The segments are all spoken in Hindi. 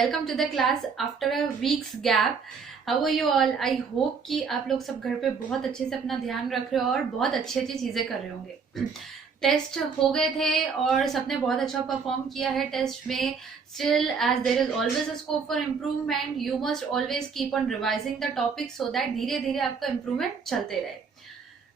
welcome to the class after a week's gap. How are you all? I hope कि आप लोग सब घर पे बहुत अच्छे से अपना ध्यान रख रहे हो और बहुत अच्छी अच्छी चीजें कर रहे होंगे. टेस्ट हो गए थे और सबने बहुत अच्छा परफॉर्म किया है टेस्ट में. Still as there is always a scope for improvement, you must always keep on revising the topic so that धीरे धीरे आपका इम्प्रूवमेंट चलते रहे.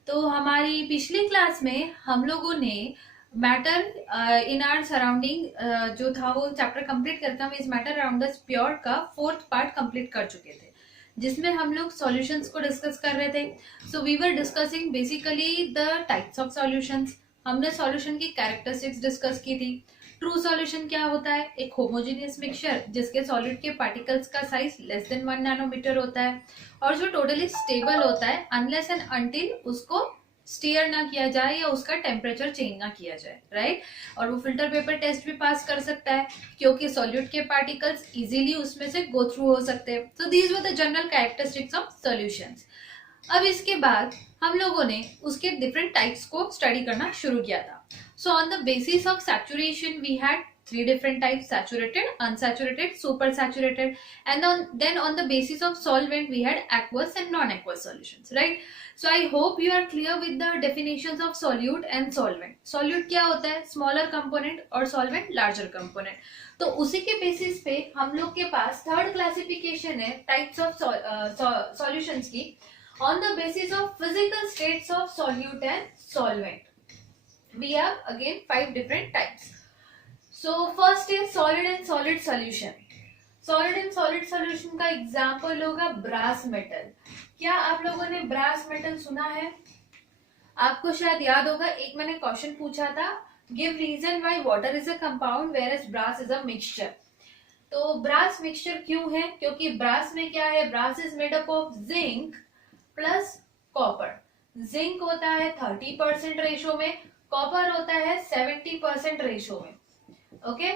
तो हमारी पिछली क्लास में हम लोगों ने मैटर इन आर सराउंडिंग जो था वो चैप्टर कंप्लीट करता हूँ इस मैटर अराउंड अस प्योर का फोर्थ पार्ट कंप्लीट कर चुके थे, जिसमें हम लोग सॉल्यूशंस को डिस्कस कर रहे थे. So we were discussing basically the types of solutions. हमने सॉल्यूशन की कैरेक्टरिस्टिक्स डिस्कस की थी. ट्रू सॉल्यूशन क्या होता है? एक होमोजेनियस मिक्सचर जिसके सॉलिड के पार्टिकल्स का साइज लेस देन 1 नैनोमीटर होता है और जो टोटली स्टेबल होता है अनलेस एंड अनटिल उसको स्टीयर ना किया जाए या उसका टेम्परेचर चेंज ना किया जाए, राइट. और वो फिल्टर पेपर टेस्ट भी पास कर सकता है क्योंकि सॉल्यूट के पार्टिकल्स इजीली उसमें से गो थ्रू हो सकते हैं. So these were the general characteristics of solutions. अब इसके बाद हम लोगों ने उसके डिफरेंट टाइप्स को स्टडी करना शुरू किया था. So on the basis of saturation we had three different types: saturated, unsaturated, supersaturated, and then on the basis of solvent we had aqueous and non-aqueous solutions, right? So I hope you are clear with the definitions of solute and solvent. Solute क्या होता है? Smaller component और solvent larger component. तो उसी के बेसिस पे हम लोग के पास थर्ड क्लासिफिकेशन है टाइप्स ऑफ सॉल्यूशंस की on the basis of physical states of solute and solvent. We have again 5 different types. So first is solid and solid solution. Solid and solid solution का एग्जाम्पल होगा ब्रास मेटल. क्या आप लोगों ने ब्रास मेटल सुना है? आपको शायद याद होगा एक मैंने क्वेश्चन पूछा था, give reason why water is a compound whereas brass is a mixture. तो ब्रास मिक्सचर क्यों है? क्योंकि ब्रास में क्या है? Brass is made up of zinc plus copper. Zinc होता है 30% रेशो में, कॉपर होता है 70% रेशो में. ओके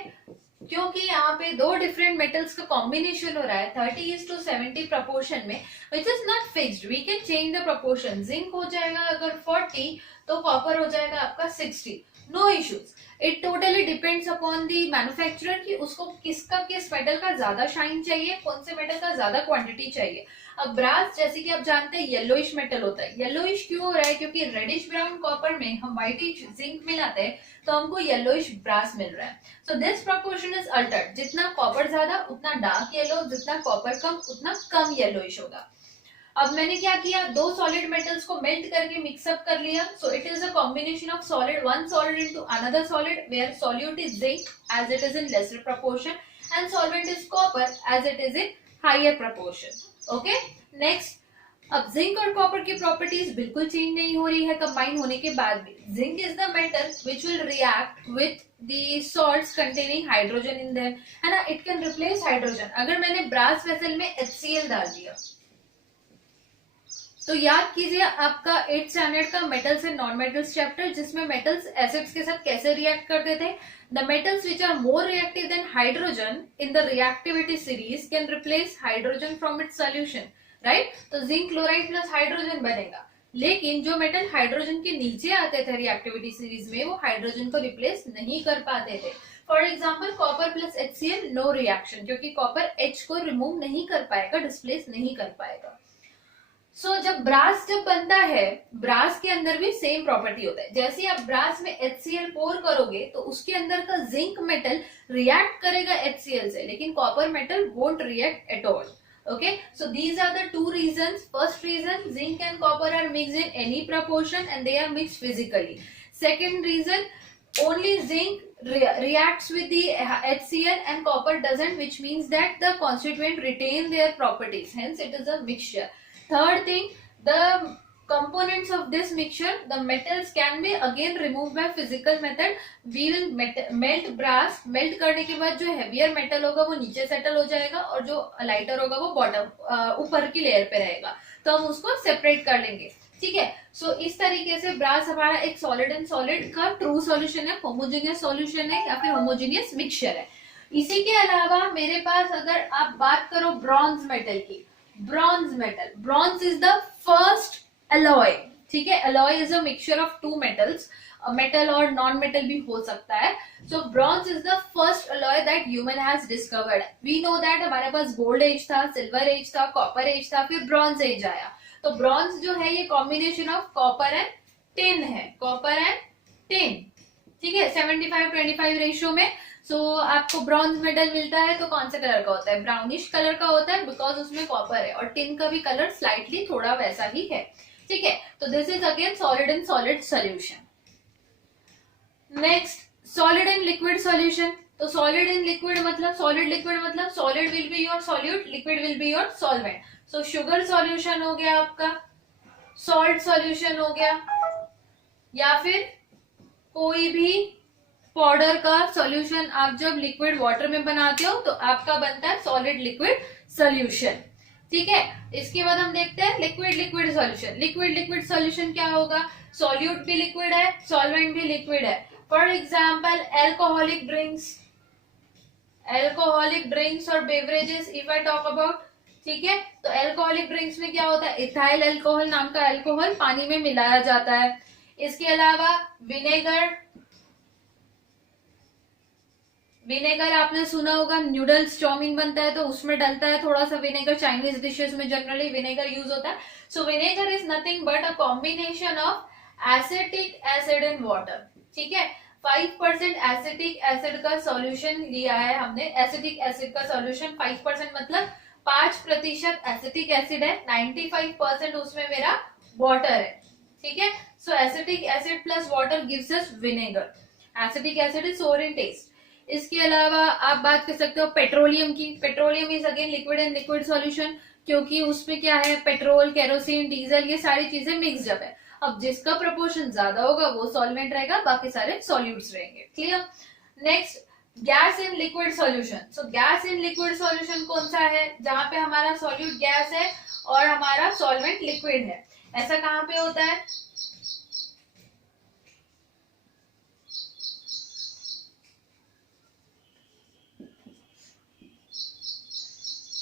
क्योंकि यहाँ पे दो डिफरेंट मेटल्स का कॉम्बिनेशन हो रहा है 30:70 प्रपोर्शन में, which is not fixed. We can change the proportion. Zinc हो जाएगा अगर 40 तो कॉपर हो जाएगा आपका 60. No issues. It totally depends upon the manufacturer कि उसको किसका किस मेटल का ज्यादा शाइन चाहिए, कौन से मेटल का ज्यादा क्वांटिटी चाहिए. अब ब्रास जैसे कि आप जानते हैं येलोइश मेटल होता है. येलोइश क्यों हो रहा है? क्योंकि रेडिश ब्राउन कॉपर में हम व्हाइटिश जिंक मिलाते हैं तो हमको येलोइश ब्रास मिल रहा है. So this proportion is altered. जितना कॉपर ज्यादा उतना डार्क येलो, जितना कॉपर कम उतना कम येलोइश होगा. अब मैंने क्या किया, दो सॉलिड मेटल्स को मेल्ट करके मिक्सअप कर लिया. So it is a combination of solid, one solid into another solid where solute is zinc as it is in lesser proportion and solvent is copper as it is in higher proportion. Okay next. अब जिंक और कॉपर की प्रॉपर्टीज बिल्कुल चेंज नहीं हो रही है कंबाइन होने के बाद भी. Zinc is the metal which will react with the salts containing hydrogen in their, है ना. It can replace hydrogen. अगर मैंने ब्रास वेसल में HCl डाल दिया तो याद कीजिए आपका 8th स्टैंडर्ड का metals and non metals chapter, जिसमें मेटल्स एसिड्स के साथ कैसे रिएक्ट करते थे. The metals which are more reactive than hydrogen in the reactivity series can replace hydrogen from its solution, right. तो जिंक क्लोराइड प्लस हाइड्रोजन बनेगा. लेकिन जो मेटल हाइड्रोजन के नीचे आते थे रिएक्टिविटी सीरीज में वो हाइड्रोजन को रिप्लेस नहीं कर पाते थे. For example copper plus HCl no reaction, क्योंकि कॉपर H को रिमूव नहीं कर पाएगा, डिस्प्लेस नहीं कर पाएगा. सो जब ब्रास बनता है, ब्रास के अंदर भी सेम प्रॉपर्टी होता है. जैसे आप ब्रास में HCl पोर करोगे तो उसके अंदर का जिंक मेटल रिएक्ट करेगा HCl से, लेकिन copper metal won't react at all. Okay, so these are the two reasons. First reason, zinc and copper are mixed in any proportion and they are mixed physically. Second reason, only zinc reacts with the HCl and copper doesn't, which means that the constituent retain their properties, hence it is a mixture. Third thing, the components of this mixture, the metals can be again removed by physical method. We will melt brass. melt करने के बाद जो heavier metal होगा वो नीचे settle हो जाएगा और जो lighter होगा वो bottom ऊपर की layer पे रहेगा, तो हम उसको separate कर लेंगे. ठीक है. सो इस तरीके से ब्रास हमारा एक सॉलिड एंड सॉलिड का ट्रू सॉल्यूशन है, होमोजेनियस सॉल्यूशन है या फिर होमोजेनियस मिक्सचर है. इसी के अलावा मेरे पास अगर आप बात करो ब्रॉन्ज मेटल की, bronze metal, bronze is the first alloy. ठीक है, alloy is a mixture of two metals, metal और नॉन मेटल भी हो सकता है. So bronze is the first alloy that human has discovered. We know that हमारे पास गोल्ड एज था, सिल्वर एज था, कॉपर एज था, फिर ब्रॉन्ज एज आया. तो ब्रॉन्ज जो है ये combination of copper and tin है, कॉपर एंड टिन. ठीक है, 75-25 रेशियो में. सो आपको ब्रॉन्ज मेटल मिलता है तो कौन से कलर का होता है, ब्राउनिश कलर का होता है, बिकॉज उसमें कॉपर है. और टिन का भी कलर स्लाइटली थोड़ा वैसा ही है. ठीक है, तो this is again solid in solid solution. Next, solid in liquid solution. तो सॉलिड इन लिक्विड मतलब, सॉलिड लिक्विड मतलब solid will be your solute, liquid will be your solvent. So sugar solution हो गया आपका, सॉल्ट सॉल्यूशन हो गया, या फिर कोई भी पाउडर का सॉल्यूशन आप जब लिक्विड वाटर में बनाते हो तो आपका बनता है सॉलिड लिक्विड सॉल्यूशन. ठीक है, इसके बाद हम देखते हैं liquid liquid solution. Liquid liquid solution क्या होगा, सॉल्यूट भी लिक्विड है, सॉल्वेंट भी लिक्विड है. For example alcoholic drinks, alcoholic drinks और beverages if I talk about. ठीक है, तो एल्कोहलिक ड्रिंक्स में क्या होता है, इथाइल अल्कोहल नाम का अल्कोहल पानी में मिलाया जाता है. इसके अलावा विनेगर, विनेगर आपने सुना होगा, नूडल्स चाउमीन बनता है तो उसमें डलता है थोड़ा सा विनेगर, चाइनीज डिशेस में जनरली विनेगर यूज होता है. So vinegar is nothing but a combination of acetic acid and water. ठीक है, 5% एसिटिक एसिड का सॉल्यूशन लिया है हमने. एसिटिक एसिड का सॉल्यूशन 5% मतलब 5% एसिटिक एसिड है, 95% उसमें मेरा वाटर है. ठीक है, so acetic acid plus water gives us vinegar. Acetic acid is sour in test. इसके अलावा आप बात कर सकते हो पेट्रोलियम की. Petroleum is again liquid and liquid solution, क्योंकि उसमें क्या है, पेट्रोल, केरोसिन, डीजल, ये सारी चीजें मिक्स अप है. अब जिसका प्रोपोर्शन ज्यादा होगा वो सॉल्वेंट रहेगा, बाकी सारे सॉल्यूट्स रहेंगे. Clear. Next, gas in liquid solution. So gas in liquid solution कौन सा है, जहां पे हमारा सॉल्यूट गैस है और हमारा सॉल्वेंट लिक्विड है. ऐसा कहां पे होता है,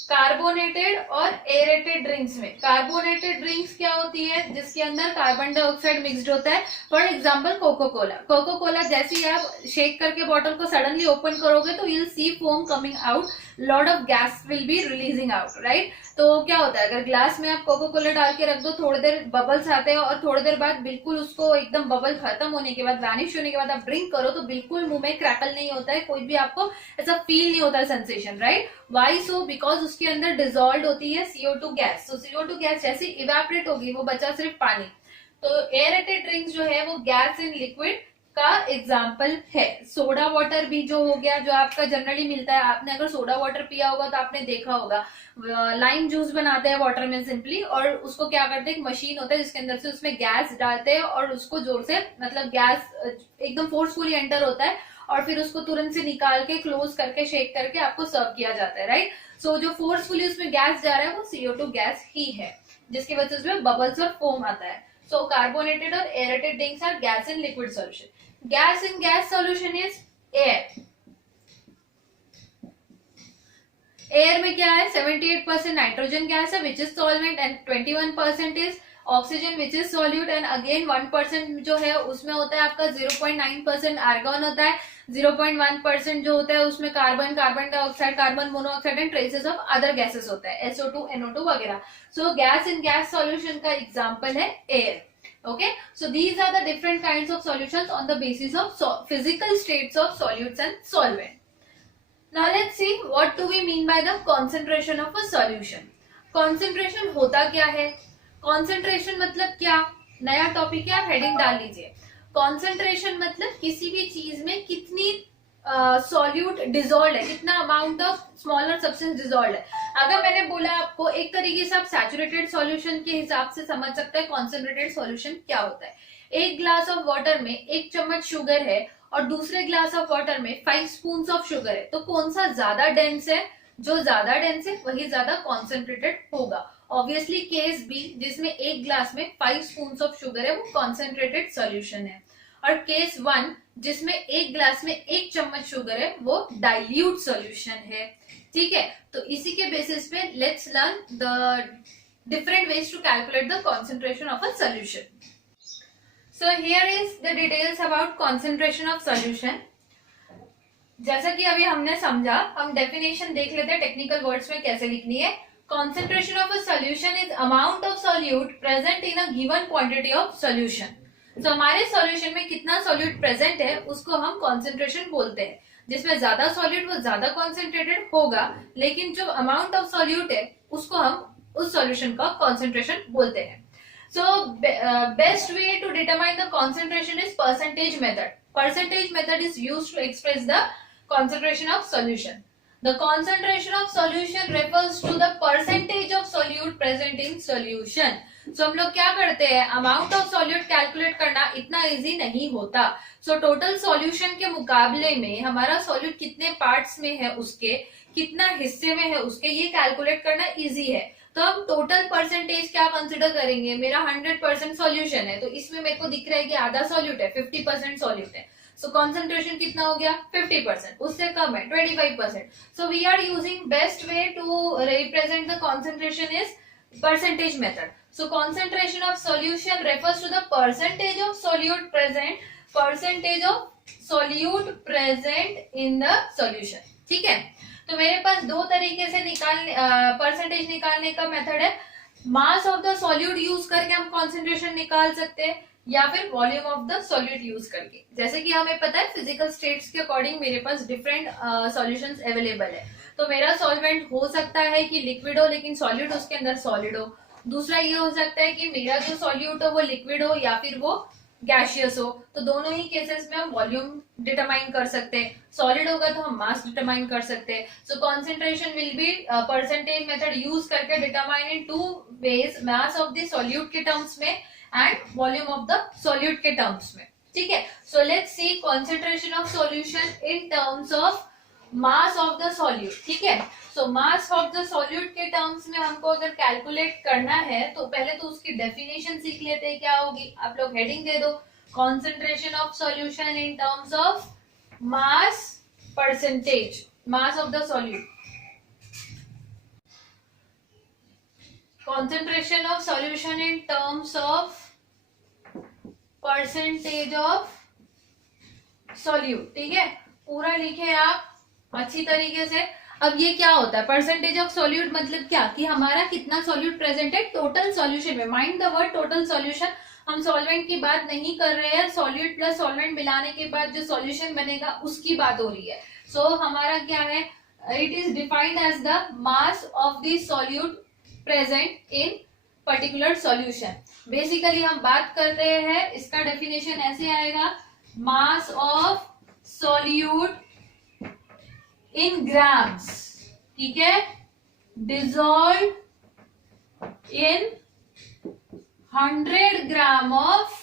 कार्बोनेटेड और एरेटेड ड्रिंक्स में. कार्बोनेटेड ड्रिंक्स क्या होती है, जिसके अंदर कार्बन डाइऑक्साइड मिक्स्ड होता है. For example Coca Cola. Coca Cola जैसे ही आप शेक करके बॉटल को सडनली ओपन करोगे तो you will see foam coming out, lot of gas will be releasing out, right. तो क्या होता है, अगर ग्लास में आप कोको कोला डाल के रख दो, थोड़ी देर बबल्स आते हैं और थोड़ी देर बाद बिल्कुल उसको एकदम बबल खत्म होने के बाद, वैनिश होने के बाद आप ड्रिंक करो तो बिल्कुल मुंह में क्रैकल नहीं होता है, कोई भी आपको ऐसा फील नहीं होता है sensation, right. Why so, because उसके अंदर डिजोल्व होती है CO2 गैस. तो CO2 गैस जैसे इवेपोरेट होगी वो बचा सिर्फ पानी. तो एयरेटेड ड्रिंक्स जो है वो गैस इन लिक्विड का एग्जाम्पल है. सोडा वाटर भी जो हो गया, जो आपका जनरली मिलता है. आपने अगर सोडा वाटर पिया होगा तो आपने देखा होगा, लाइम जूस बनाते हैं वाटर में सिंपली, और उसको क्या करते हैं, एक मशीन होता है जिसके अंदर से उसमें गैस डालते हैं और उसको जोर से, मतलब गैस एकदम फोर्सफुली एंटर होता है और फिर उसको तुरंत से निकाल के क्लोज करके शेक करके आपको सर्व किया जाता है, राइट. सो जो फोर्सफुली उसमें गैस जा रहा है वो CO2 गैस ही है, जिसकी वजह से उसमें बबल्स और फोम आता है. सो कार्बोनेटेड और aerated drinks are gas in liquid solution. Gas in gas solution is air. Air में क्या है, 78% नाइट्रोजन गैस है which is solvent, and 21% is oxygen which is solute, and again 1% जो है उसमें होता है आपका 0.9% आर्गन होता है. 0.1% जो होता है उसमें carbon, carbon dioxide, carbon monoxide and traces of other gases होता है, SO2, NO2 वगैरह. सो गैस इन गैस सॉल्यूशन का एग्जांपल है air. Okay, so these are the different kinds of solutions on the basis of physical states of solutes and solvent. Now let's see what do we mean by the concentration of a solution. Concentration होता क्या है, concentration मतलब क्या, नया टॉपिक है, आप हेडिंग डाल लीजिए. concentration मतलब किसी भी चीज में कितनी सॉल्यूट डिजोल्व है, कितना amount of smaller substance dissolve है. अगर मैंने बोला आपको, एक तरीके से आप सैचुरेटेड सॉल्यूशन के हिसाब से समझ सकते हैं कॉन्सेंट्रेटेड सॉल्यूशन क्या होता है. एक ग्लास ऑफ वाटर में 1 चम्मच शुगर है और दूसरे ग्लास ऑफ वाटर में 5 स्पून ऑफ शुगर है, तो कौन सा ज्यादा डेंस है, जो ज्यादा डेंस है वही ज्यादा कॉन्सेंट्रेटेड होगा. ऑब्वियसली केस बी जिसमें एक ग्लास में 5 स्पून ऑफ शुगर है वो कॉन्सेंट्रेटेड सॉल्यूशन है, और केस 1 जिसमें एक ग्लास में 1 चम्मच शुगर है वो डाइल्यूट सॉल्यूशन है. ठीक है, तो इसी के बेसिस पे let's learn the different ways to calculate the concentration of a solution. So here is the details about concentration of solution. जैसा कि अभी हमने समझा, हम डेफिनेशन देख लेते हैं टेक्निकल वर्ड्स में कैसे लिखनी है. Concentration of a solution is amount of solute present in a given quantity of solution. So हमारे सॉल्यूशन में कितना सॉल्यूट प्रेजेंट है उसको हम कॉन्सेंट्रेशन बोलते हैं. जिसमें ज्यादा सॉल्यूट वो ज्यादा कॉन्सेंट्रेटेड होगा, लेकिन जो अमाउंट ऑफ सॉल्यूट है उसको हम उस सॉल्यूशन का कॉन्सेंट्रेशन बोलते हैं. So best way to determine the concentration is percentage method. Percentage method is used to express the concentration of solution. The concentration of solution refers to the percentage of solute present in solution. So हम लोग क्या करते हैं, अमाउंट ऑफ सॉल्यूट कैलकुलेट करना इतना इजी नहीं होता. सो टोटल सॉल्यूशन के मुकाबले में हमारा सॉल्यूट कितने पार्ट्स में है, उसके कितना हिस्से में है उसके, ये कैलकुलेट करना इजी है. तो हम टोटल परसेंटेज क्या कंसिडर करेंगे, मेरा 100% सॉल्यूशन है तो इसमें मेरे को दिख रहा है कि आधा सॉल्यूट है, 50% सॉल्यूट है. सो कॉन्सेंट्रेशन कितना हो गया, 50%, उससे कम है 25%. So we are using best way to represent the concentration is percentage method. So concentration of solution refers to the percentage of solute present in the solution. ठीक है, तो मेरे पास दो तरीके से परसेंटेज निकालने का मेथड है. मास ऑफ द सॉल्यूट यूज करके हम कॉन्सेंट्रेशन निकाल सकते हैं, या फिर volume of the solute use करके. जैसे कि हमें पता है फिजिकल स्टेट्स के अकॉर्डिंग मेरे पास डिफरेंट सॉल्यूशंस अवेलेबल है. तो मेरा सॉल्वेंट हो सकता है कि लिक्विड हो लेकिन सॉल्यूट उसके अंदर सॉलिड हो. दूसरा ये हो सकता है कि मेरा जो सॉल्यूट हो वो लिक्विड हो या फिर वो गैशियस हो. तो दोनों ही केसेस में हम वॉल्यूम डिटरमाइन कर सकते हैं. सॉलिड होगा तो हम मास डिटरमाइन कर सकते हैं. So concentration will be percentage method use करके determine in two ways, mass of the solute के टर्म्स में and volume of the solute के टर्म्स में. ठीक है, so let's see concentration of solution in terms of mass of the solute. ठीक है, so mass of the solute के टर्म्स में हमको अगर कैलकुलेट करना है तो पहले तो उसकी डेफिनेशन सीख लेते हैं क्या होगी. आप लोग हेडिंग दे दो, concentration of solution in terms of mass percentage, mass of the solute. concentration of solution in terms of percentage of solute. ठीक है, पूरा लिखे आप अच्छी तरीके से. अब ये क्या होता है परसेंटेज ऑफ सॉल्यूट, मतलब क्या कि हमारा कितना सॉल्यूट प्रेजेंट है टोटल सॉल्यूशन में. Mind the word total solution. हम सॉल्वेंट की बात नहीं कर रहे हैं, सॉल्यूट प्लस सॉल्वेंट मिलाने के बाद जो सॉल्यूशन बनेगा उसकी बात हो रही है. सो हमारा क्या है, it is defined as the mass of the solute present in particular solution. Basically हम बात कर रहे हैं, इसका डेफिनेशन ऐसे आएगा, mass of solute in grams. ठीक है, dissolve in 100 gram of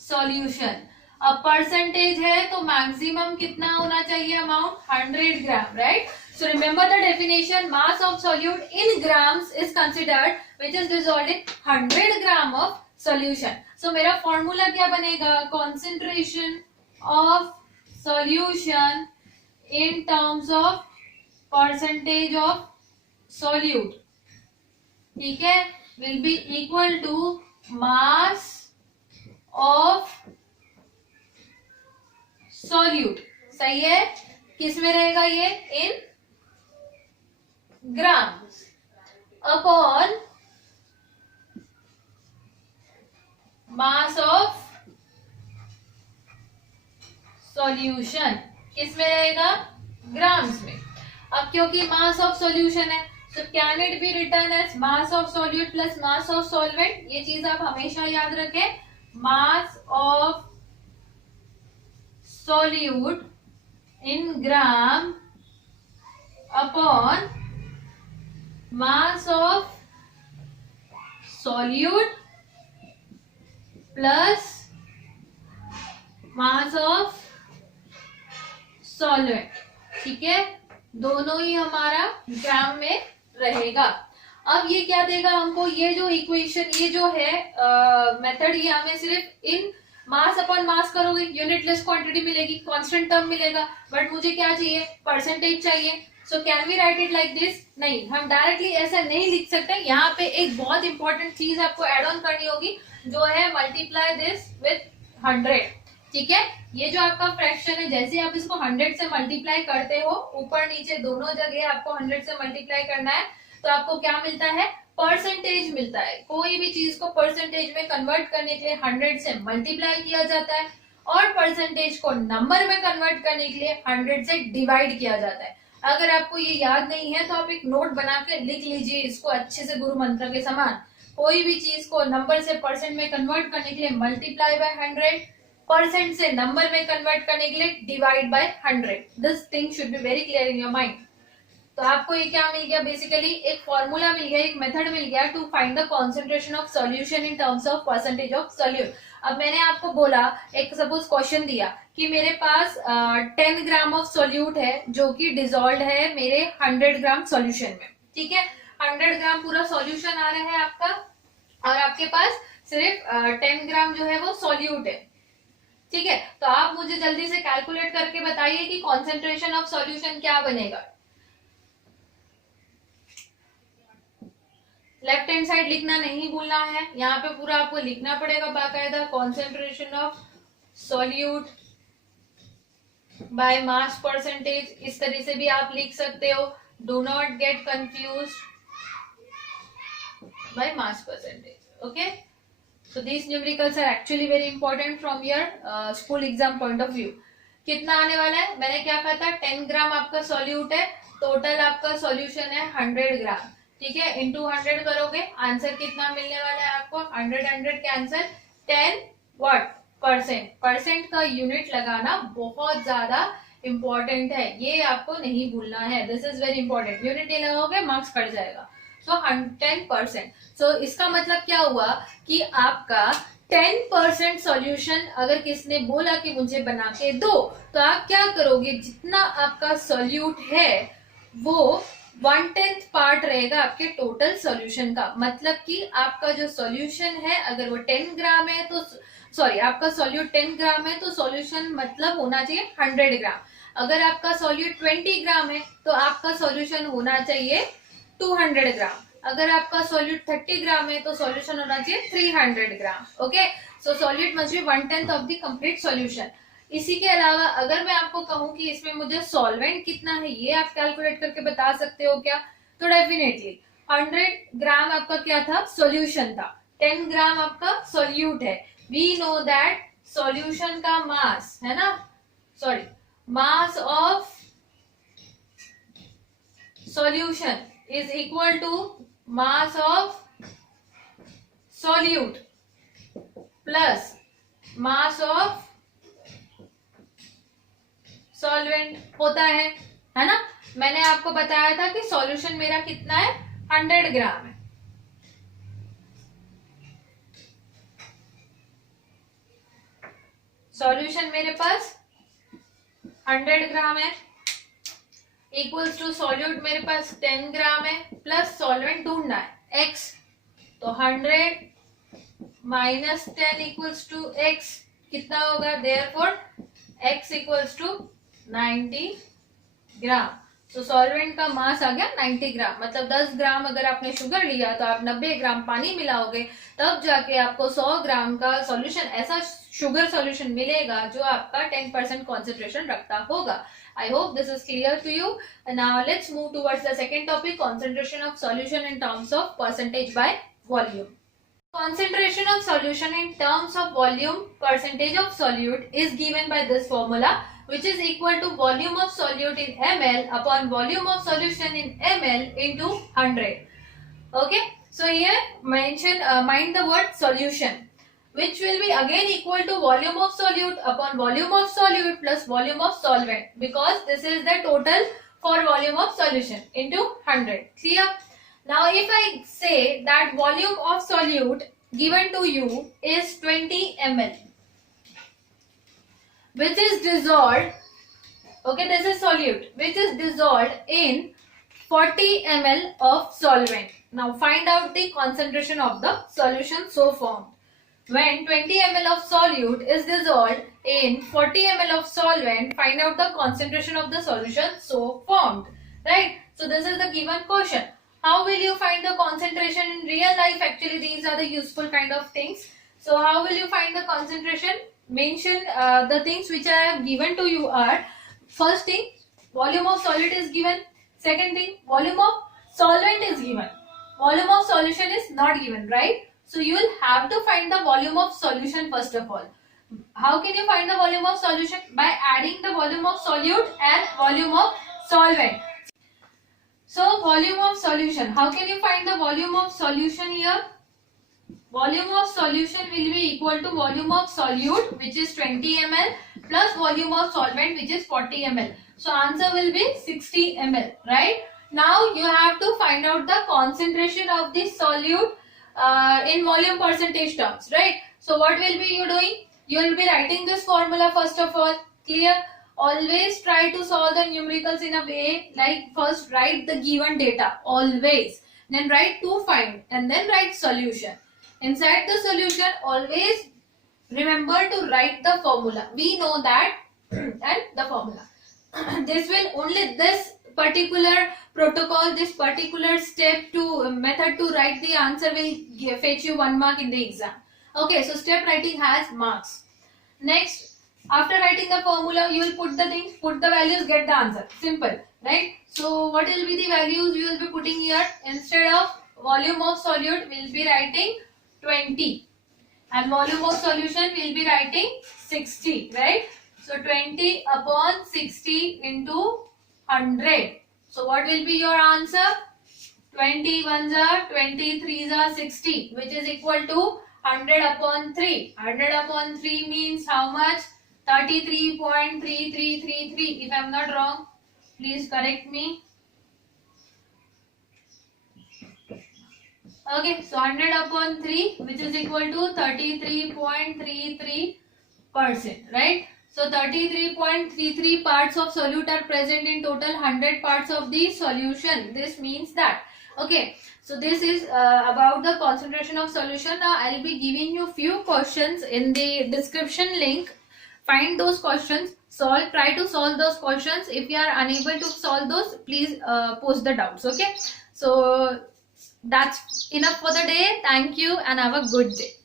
solution. अब परसेंटेज है तो मैक्सिमम कितना होना चाहिए amount, 100 gram, right. So remember the definition, mass of solute in grams is considered which is dissolved in 100 gram of solution. So मेरा फॉर्मूला क्या बनेगा, concentration of solution in terms of percentage of solute, ठीक है, will be equal to mass of solute. सही है, किस में रहेगा ये, in grams upon mass of solution. किस में रहेगा, ग्राम्स में. अब क्योंकि मास ऑफ सॉल्यूशन है तो can it be written as mass of solute plus mass of solvent. ये चीज आप हमेशा याद रखें, mass of solute in gram upon mass of solute plus mass of solvent. ठीक है, दोनों ही हमारा ग्राम में रहेगा. अब ये क्या देगा हमको, ये जो इक्वेशन, ये जो है मेथड, ये हमें सिर्फ इन मास अपॉन मास करोगे यूनिटलेस क्वांटिटी मिलेगी, कांस्टेंट टर्म मिलेगा. बट मुझे क्या चाहिए, परसेंटेज चाहिए. So can we write it like this? नहीं, हम डायरेक्टली ऐसा नहीं लिख सकते. यहाँ पे एक बहुत इंपॉर्टेंट चीज आपको एड ऑन करनी होगी, जो है मल्टीप्लाई दिस विथ 100. ठीक है, ये जो आपका फ्रैक्शन है, जैसे आप इसको 100 से मल्टीप्लाई करते हो, ऊपर नीचे दोनों जगह आपको 100 से मल्टीप्लाई करना है, तो आपको क्या मिलता है? परसेंटेज मिलता है. कोई भी चीज को परसेंटेज में कन्वर्ट करने के लिए 100 से मल्टीप्लाई किया जाता है, और परसेंटेज को नंबर में कन्वर्ट करने के लिए 100 से डिवाइड किया जाता है. अगर आपको ये याद नहीं है तो आप एक नोट बना के लिख लीजिए इसको अच्छे से, गुरु मंत्र के समान. कोई भी चीज को नंबर से परसेंट में कन्वर्ट करने के लिए मल्टीप्लाई बाय 100, परसेंट से नंबर में कन्वर्ट करने के लिए divide by 100. This thing should be very clear in your mind. तो आपको ये क्या मिल गया? बेसिकली एक फॉर्मूला मिल गया, एक मेथड मिल गया to find the concentration of solution in terms of percentage of solute. अब मैंने आपको बोला, एक सपोज क्वेश्चन दिया कि मेरे पास 10 ग्राम ऑफ सॉल्यूट है जो कि डिजोल्व है मेरे 100 ग्राम सॉल्यूशन में. ठीक है, 100 ग्राम पूरा सॉल्यूशन आ रहा है आपका, और आपके पास सिर्फ 10 ग्राम जो है वो सॉल्यूट है. ठीक है, तो आप मुझे जल्दी से कैलकुलेट करके बताइए कि कॉन्सेंट्रेशन ऑफ सॉल्यूशन क्या बनेगा. लेफ्ट हैंड साइड लिखना नहीं भूलना है, यहाँ पे पूरा आपको लिखना पड़ेगा बाकायदा. Concentration of solute by mass percentage, इस तरह से भी आप लिख सकते हो. Do not get confuse by mass percentage. Okay, so these numericals are actually very important from your school exam point of view. कितना आने वाला है? मैंने क्या कहा था? 10 ग्राम आपका सॉल्यूट है, टोटल आपका सॉल्यूशन है 100 ग्राम. ठीक है, इंटू 100 करोगे, आंसर कितना मिलने वाला है आपको? 100 कैंसर, 10 व्हाट परसेंट. परसेंट का यूनिट लगाना बहुत ज्यादा इंपॉर्टेंट है, ये आपको नहीं भूलना है. This is very important. Unit नहीं लगाओगे मार्क्स कट जाएगा. सो 10%. सो इसका मतलब क्या हुआ कि आपका 10% सॉल्यूशन अगर किसने बोला कि मुझे बना के दो, तो आप क्या करोगे? जितना आपका सॉल्यूट है वो 1/10 पार्ट रहेगा आपके टोटल सॉल्यूशन का. मतलब कि आपका जो सॉल्यूशन है, अगर वो 10 ग्राम है तो सॉरी, आपका सॉल्यूट 10 ग्राम है तो सॉल्यूशन मतलब होना चाहिए 100 ग्राम. अगर आपका सॉल्यूट 20 ग्राम है तो आपका सॉल्यूशन होना चाहिए 200 ग्राम. अगर आपका सॉल्यूट 30 ग्राम है तो सॉल्यूशन होना चाहिए 300 gram. Okay, so solute must be 1/10 of the complete solution. इसी के अलावा अगर मैं आपको कहूं कि इसमें मुझे सॉल्वेंट कितना है, ये आप कैलकुलेट करके बता सकते हो क्या? तो डेफिनेटली 100 ग्राम आपका क्या था? सॉल्यूशन था. 10 ग्राम आपका सॉल्यूट है. वी नो दैट सॉल्यूशन का मास है ना, sorry, mass of solution is equal to mass of solute plus mass of solvent होता है ना. मैंने आपको बताया था कि सॉल्यूशन मेरा कितना है? 100 ग्राम है. सॉल्यूशन मेरे पास 100 ग्राम है, इक्वल्स टू सॉल्यूट मेरे पास 10 ग्राम है, प्लस सॉल्वेंट ढूंढना है x. तो 100 माइनस 10 इक्वल्स टू x कितना होगा? देयरफॉर x इक्वल्स टू 90 ग्राम. तो सॉल्वेंट का मास आ गया 90 ग्राम. मतलब 10 ग्राम अगर आपने शुगर लिया तो आप 90 ग्राम पानी मिलाओगे, तब जाके आपको 100 ग्राम का सॉल्यूशन, ऐसा शुगर सॉल्यूशन मिलेगा जो आपका 10% कॉन्सेंट्रेशन रखता होगा. I hope this is clear to you. Now let's move towards the second topic, concentration of solution in terms of percentage by volume. Concentration of solution in terms of volume, percentage of solute is given by this formula, which is equal to volume of solute in ml upon volume of solution in ml into 100. Okay, so here mention mind the word solution, which will be again equal to volume of solute upon volume of solute plus volume of solvent, because this is the total for volume of solution into 100. Clear? Now if I say that volume of solute given to you is 20 ml, which is dissolved, okay, this is solute, which is dissolved in 40 ml of solvent. Now find out the concentration of the solution so formed. When 20 ml of solute is dissolved in 40 ml of solvent, find out the concentration of the solution so formed. right? So this is the given question. How will you find the concentration in real life? Actually, these are the useful kind of things. So how will you find the concentration? Mention the things which I have given to you are, first thing, volume of solid is given. Second thing, volume of solvent is given. Volume of solution is not given, right? So you will have to find the volume of solution first of all. How can you find the volume of solution? By adding the volume of solute and volume of solvent. So volume of solution. How can you find the volume of solution here? Volume of solution will be equal to volume of solute, which is 20 ml, plus volume of solvent, which is 40 ml. So answer will be 60 ml, right? Now you have to find out the concentration of the solute in volume percentage terms, right? So what will be you doing? You will be writing this formula first of all. Clear? Always try to solve the numericals in a way like first write the given data, always. Then write to find and then write solution. Inside the solution, always remember to write the formula. We know that and the formula. This particular protocol, this particular step to method to write the answer will fetch you 1 mark in the exam. Okay, so step writing has marks. Next, after writing the formula, you will put the things, put the values, get the answer. Simple, right? So what will be the values you will be putting here? Instead of volume of solute, we will be writing 20 and volume of solution will be writing 60, right? So 20 upon 60 into 100. So what will be your answer? 20 ones are 20 threes are 60, which is equal to 100 upon 3. 100 upon 3 means how much? 33.3333. If I am not wrong, please correct me. Okay, so 100 upon 3, which is equal to 33.33%, right? So 33.33 parts of solute are present in total 100 parts of the solution. This means that. Okay, so this is about the concentration of solution. Now I will be giving you few questions in the description link. Find those questions, solve, try to solve those questions. If you are unable to solve those, please post the doubts. Okay, so that's enough for the day. Thank you and have a good day.